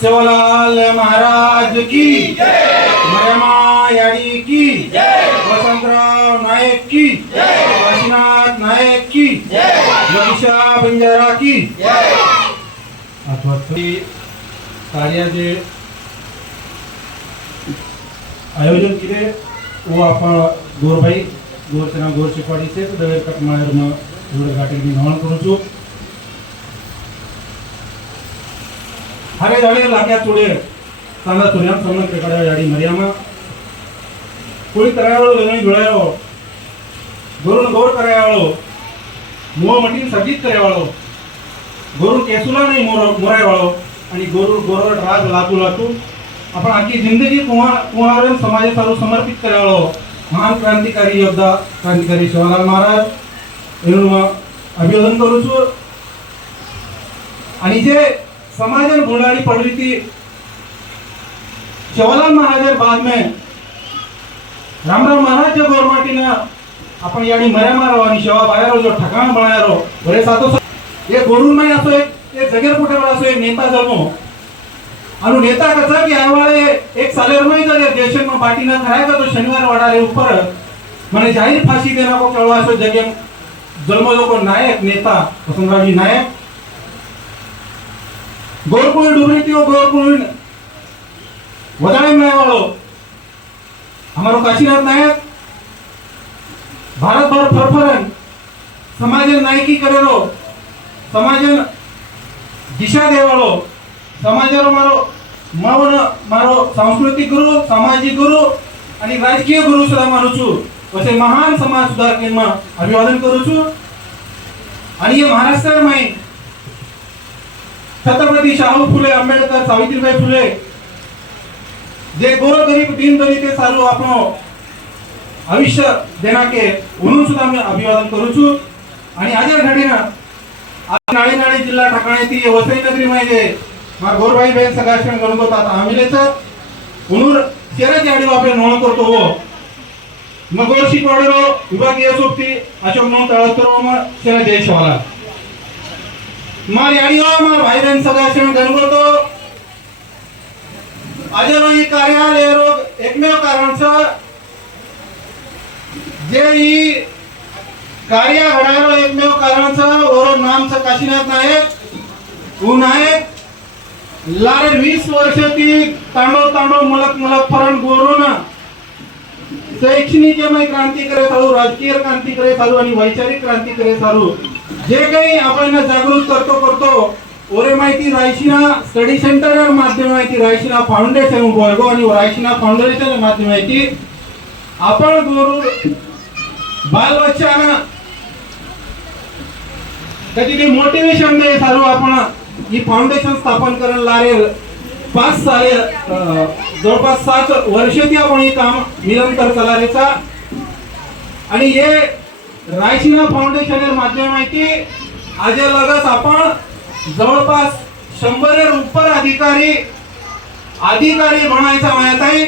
सेवालाल महाराज की याडी की वसंतराव नायक की काशीनाथ नायक की योगीशा बंजारा की कार्याचे आयोजन केले व आपण गोरभाई गोरसेना गोर शिकवाडीचे दवेर कटमाळेर जोड घाटी नोंद करू हांवें धाडे लांब्या चुडे तांगा सुर्यान सन्मान पेकडा धाडी मर्यामा. कोळी करायाळो लग्न जुळायो गोरून गौर करायाळो मुआ मटीन सगळीत करायाळो गोरू केसुला नाही मोर मोरायवाळो आणि गोरू गोरड राग लातू लातू आपण आखी जिंदगी कुंवा कुंवारण समाजासारू समर्पित करायाळो महान क्रांतिकारी योद्धा क्रांतिकारी शिवालाल महाराज. म्हणून अभिवादन करू आणि जे समाजन गुंडाळी पडली ती शिवलाल महाराज बाद में रामराव महाराज जे गोरमाटीनं आपण याडी मऱ्या मारो आणि शेवा बाहेर जो ठिकाण बनायरो बरे सातो हे गोरून नाही असो एक एक जगेर पुठेवर असो एक नेता जमो અને નેતા કથા કે આવાળે એક સાલેર માં કરે દેશન માં પાર્ટી ના ખરાય તો શનિવાર વાળા ઉપર મને જાહેર ફાંસી દેના કો ચળવા છો જગ્યા જન્મ લોકો નાયક નેતા વસંતરાવજી નાયક ગોળકુળ ડુબરીતીઓ ગોળકુળ વધારે મેળવવાળો અમારો કાશીનાથ નાયક ભારતભર ફરફરન સમાજન નાયકી કરેલો સમાજન દિશા દેવાળો સમાજનો મારો મારો મારો સાંસ્કૃતિક ગુરુ સામાજિક ગુરુ आणि राजकीय गुरु सुद्धा मानू છું असे મહાન સમાજ સુધાર કેન્દ્રમાં અભિવાદન કરું છું અને એ મહારાષ્ટ્રમાં छत्रपती शाहू फुले आंबेडकर सावित्रीबाई फुले. जे गोरगरीब दीनदलिते सारू आपण आयुष्य देणाके म्हणून सुद्धा मी अभिवादन करू છું आणि आजच्या घडीनं आज नाळे नाळे जिल्हा ठाकणे ती वसई नगरी म्हणजे मध्ये मार गोरबाई बेन सगाशन गणगोत आता आमिलेच उनूर शेराची आडी वापरे नोंद करतो हो. मग गोरशी पडलो विभागीय सोबती अशोक नोंद तळस्तर मग शेरा जयशवाला मार याडी हो मार भाई बेन सगाशन गणगोतो. अजर ही कार्यालय रोग एकमेव कारण जे ही कार्य घडायला एकमेव कारण वरून नामचं काशीनाथ नायक ऊ नायक लारे वीस वर्ष ती तांडो तांडो मलक मलक फरण गोरून शैक्षणिक एमआय क्रांती करे चालू राजकीय क्रांती करे चालू आणि वैचारिक क्रांती करे चालू. जे काही आपण जागृत करतो करतो ओरे माहिती रायशिना स्टडी सेंटर माध्यम माहिती रायशिना फाउंडेशन उभो आणि रायशिना फाउंडेशन माध्यम माहिती आपण गोरू बाल बच्चांना त्याची मोटिवेशन दे चालू आपण ही फाउंडेशन स्थापन करायला लागेल. पाच साले जवळपास सात वर्ष ती आपण हे काम निरंतर चलारेचा आणि हे रायशिना फाउंडेशन माध्यम माहिती. आज लगच आपण जवळपास शंभर उपर अधिकारी अधिकारी म्हणायचा म्हणत आहे.